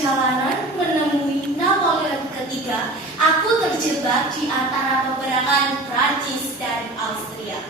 perjalanan menemui Napoleon III, aku terjebak di antara peperangan Prancis dan Austria.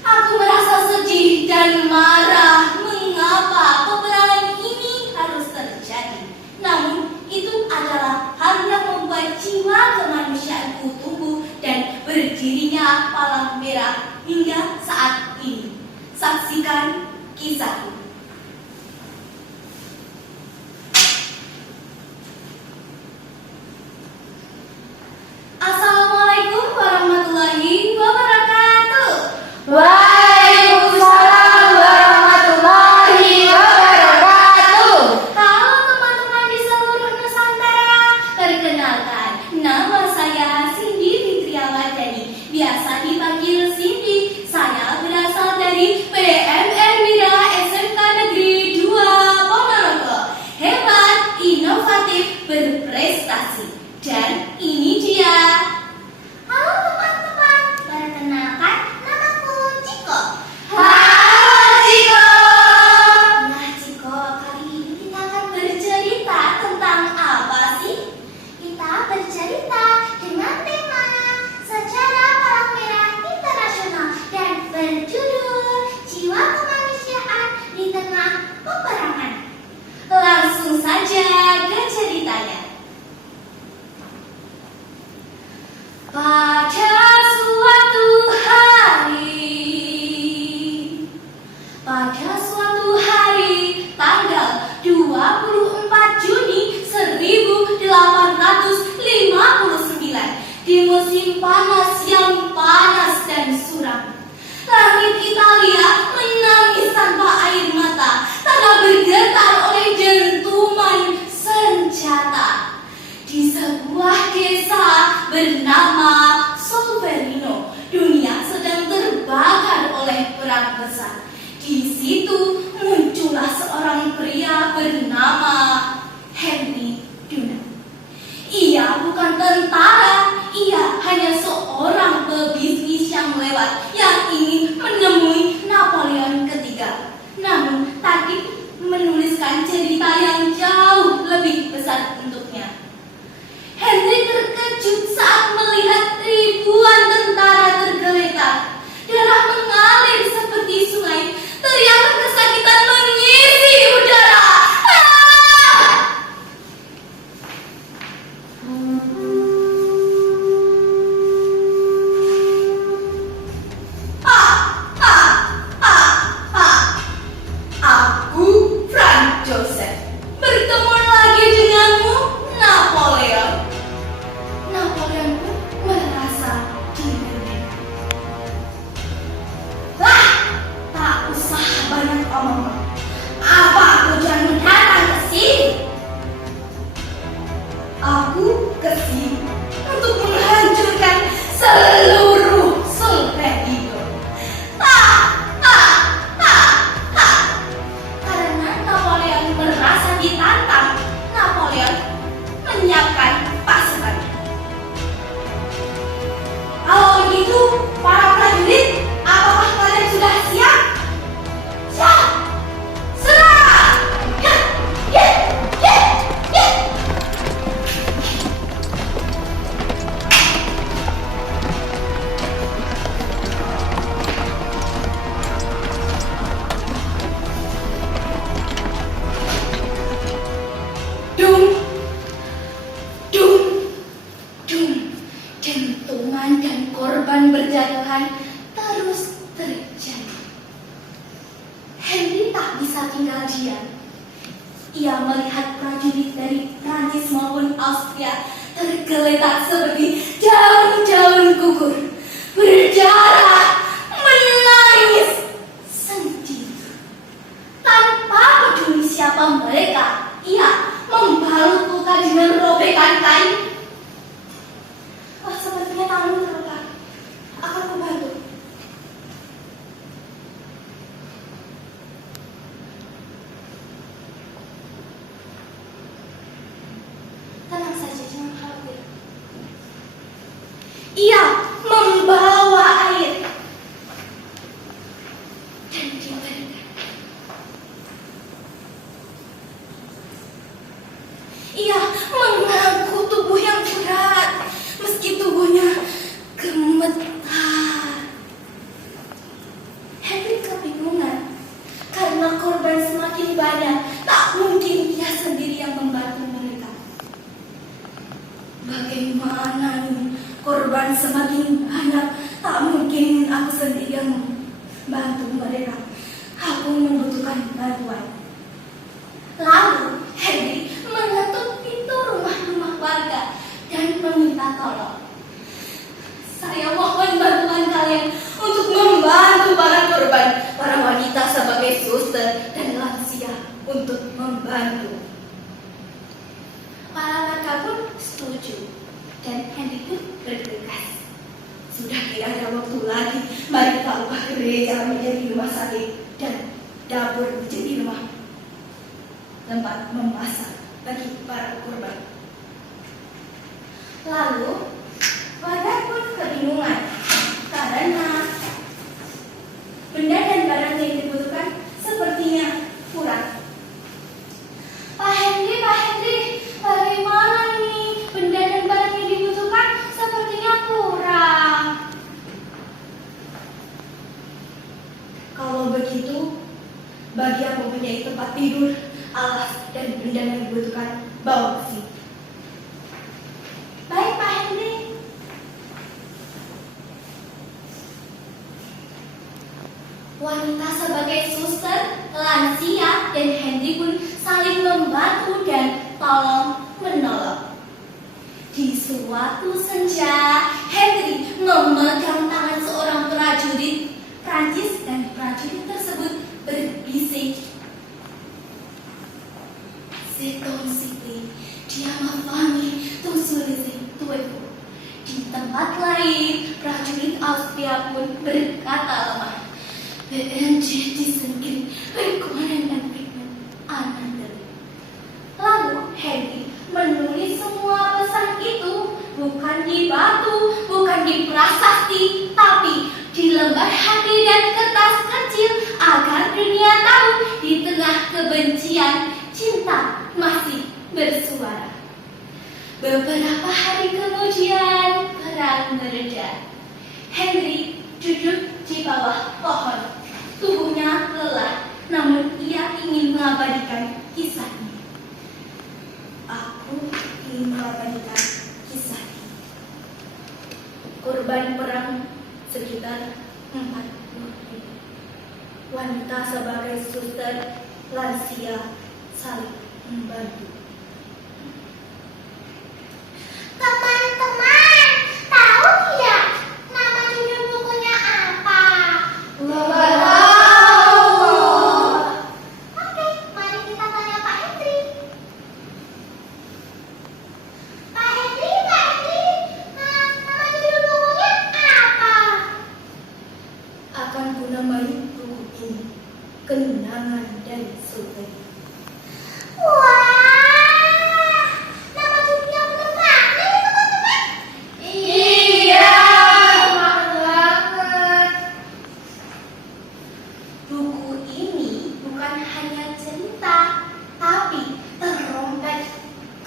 Aku merasa sedih dan marah mengapa peperangan ini harus terjadi. Namun, itu adalah hal yang membuat jiwa kemanusiaanku tumbuh dan berdirinya Palang Merah hingga saat ini. Saksikan kisahku. Assalamualaikum warahmatullahi wabarakatuh. Waalaikumsalam warahmatullahi wabarakatuh. Halo teman-teman di seluruh Nusantara. Perkenalkan, nama saya Cindy Fitriawardani. Biasa dipanggil Cindy. Saya berasal dari PMN Mira SMK Negeri 2 Ponorogo. Hebat, inovatif, berprestasi. Dan ini dia. Halo teman-teman, perkenalkan namaku Ciko. Halo Ciko. Nah Ciko, kali ini kita akan bercerita tentang apa sih? Kita bercerita dengan tema Sejarah Palang Merah Internasional dan berjudul Jiwa Kemanusiaan di Tengah Peperangan. Langsung saja ke ceritanya. Pada suatu hari, tanggal 24 Juni 1859, di musim panas yang panas dan suram, langit Italia menangis tanpa air mata karena bergetar oleh dentuman senjata. Di sebuah desa bernama Solferino, dunia sedang terbakar oleh perang besar. Di situ muncullah seorang pria bernama Henry Dunant. Ia bukan tentara, ia hanya seorang pebisnis yang lewat yang ingin menemui Napoleon III. Namun tadi menuliskan cerita yang jauh lebih besar untuknya. Henry terkejut saat melihat ribuan tentara tergeletak. Darah mengalir seperti sungai. Teriakan kesakitan mengisi udara. Aku, Franz Joseph, bertemu lagi denganmu, Napoleon. Napoleon pun merasa diri. Tak usah banyak omong. Apa tujuanmu datang ke sini? Aku ke sini untuk menghancurkan seluruh Solferino. Karena Napoleon merasa ditantang, Napoleon menyiapkan pasukan. Kalau begitu, para prajurit, apakah kalian sudah siap? Siap! Serang! Ya! Dung! Dung! Dung! Dentuman dan korban berjatuhan terus terjadi. Henry tak bisa tinggal diam. Ia melihat prajurit dari Prancis maupun Austria tergeletak seperti daun-daun gugur, berdarah, menangis sendiri. Tanpa peduli siapa mereka, ia membalut luka dengan robekan kain. Sepertinya tanganmu terluka. Akan kubantu. Tenang saja, jangan khawatir. Ia membawa air dan diberikan. korban semakin banyak. Tak mungkin aku sendiri yang membantu mereka. Aku membutuhkan bantuan. Lalu Henry mengetuk pintu rumah-rumah warga dan meminta tolong. Saya mohon bantuan kalian untuk membantu para korban, para wanita sebagai suster dan lansia untuk membantu. Para warga pun setuju dan Henry pun bergegas. Sudah tidak ada waktu lagi, mari kita ubah gereja menjadi rumah sakit dan dapur menjadi rumah tempat memasak bagi para korban. Lalu warga pun kebingungan karena benda dan barang yang dibutuhkan sepertinya kurang. Pak Henry, bagaimana nih? Benda dan barang yang dibutuhkan sepertinya kurang. Kalau begitu, bagi yang mempunyai tempat tidur, alas, dan benda yang dibutuhkan, bawa ke sini. Baik, Pak Henry. Wanita sebagai suster, lansia, dan Henry pun saling membantu dan tolong menolong. Di suatu senja, Henry memegang tangan seorang prajurit Prancis dan prajurit tersebut berbisik. C'est ton cité, dia mafami, ton soleil, tueku. Di tempat lain, prajurit Austria pun berkata lemah. BNJ disengkin, berkonen dan pigmen, anandel. Lalu Henry menulis semua pesan itu bukan di batu, bukan di prasasti, tapi di lembar hati dan kertas kecil agar dunia tahu di tengah kebencian, cinta masih bersuara. Beberapa hari kemudian perang mereda. Henry duduk di bawah pohon. Tubuhnya lelah, namun ia ingin mengabadikan kisahnya. Aku ingin mengabadikan kisahnya. Korban perang sekitar 40.000. Wanita sebagai suster, lansia saling membantu. Teman-teman, tahu tidak nama judul bukunya apa? Oke, mari kita tanya Pak Henry. Pak Henry, nama judul bukunya apa? Akan kunamai buku ini Kenangan dari Survei. Wah, nama judulnya benar banget nih teman-teman. Iya, keren banget. Buku ini bukan hanya cerita, tapi terompet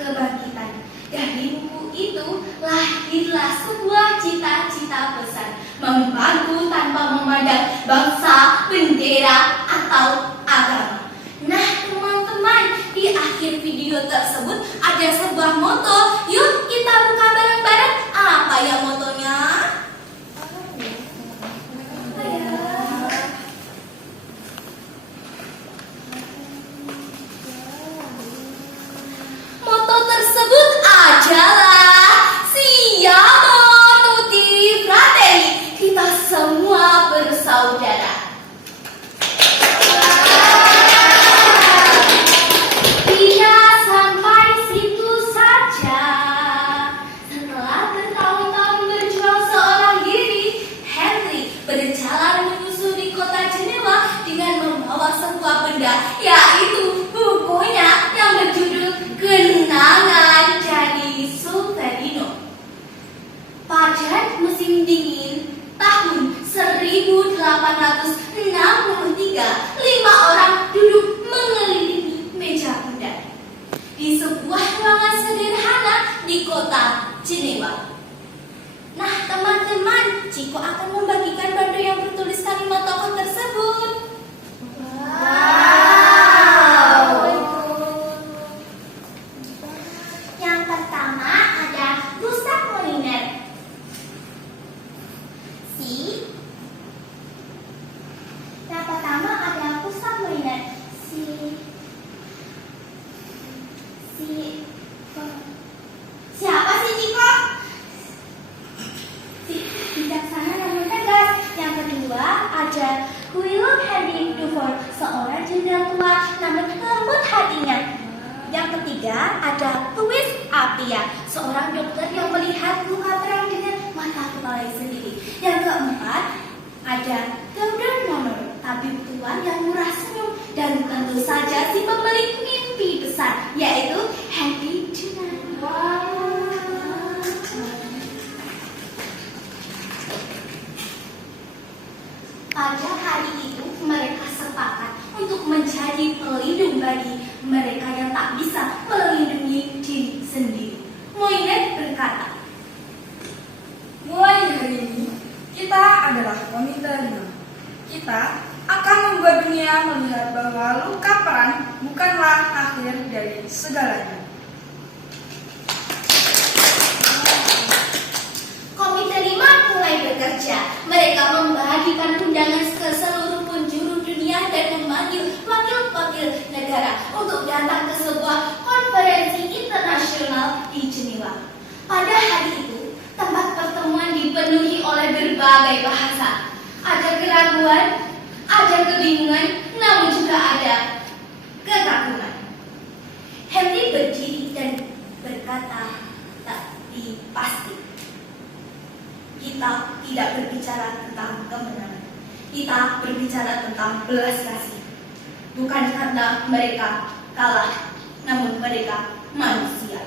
kebangkitan. Dari buku itu lahirlah sebuah cita-cita besar, membantu tanpa memandang bangsa, bendera, atau agama. Nah teman-teman, di akhir video tersebut ada sebuah moto. Yuk kita buka bareng-bareng. Apa ya motonya? Moto tersebut adalah Siamo tutti fratelli, kita semua bersaudara. Tidak sampai situ saja. Setelah bertahun-tahun berjuang Siapa sih Ciko? Bijaksana namun tegas. Yang kedua ada Willem Hendrik Dufour, seorang jenderal tua namun lembut hatinya. Yang ketiga ada Louis Appia, seorang dokter yang melihat luka perang dengan mata kepala sendiri. Yang keempat ada Theodor Monod, tabib tua yang murah senyum, dan tentu saja si pemilik mimpi besar, yaitu Henry Dunant. Pada hari itu mereka sepakat untuk menjadi pelindung bagi mereka yang tak bisa melindungi diri sendiri. Moinet berkata, Mulai hari ini, kita adalah wanita 5. Kita akan membuat dunia melihat bahwa luka perang bukanlah akhir dari segalanya. Komite 5 mulai bekerja. Mereka membagikan undangan ke seluruh penjuru dunia dan memanggil wakil-wakil negara untuk datang ke sebuah konferensi internasional di Jenewa. Pada hari itu, tempat pertemuan dipenuhi oleh berbagai bahasa. Ada keraguan, ada kebingungan, namun juga ada kekaguman. Henry berdiri dan berkata, "Tapi pasti kita tidak berbicara tentang kemenangan. Kita berbicara tentang belas kasih. Bukan karena mereka kalah, namun mereka manusia."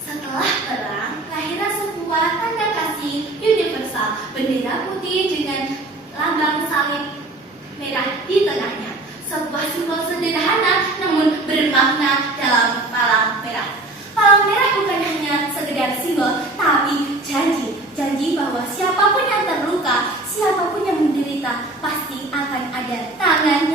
Setelah perang, lahirlah sebuah tanda kasih universal, bendera putih dengan lambang salib merah di tengahnya. Sebuah simbol sederhana namun bermakna dalam palang merah. Palang merah bukan hanya sekedar simbol, tapi janji bahwa siapapun yang terluka, siapapun yang menderita, pasti akan ada tangan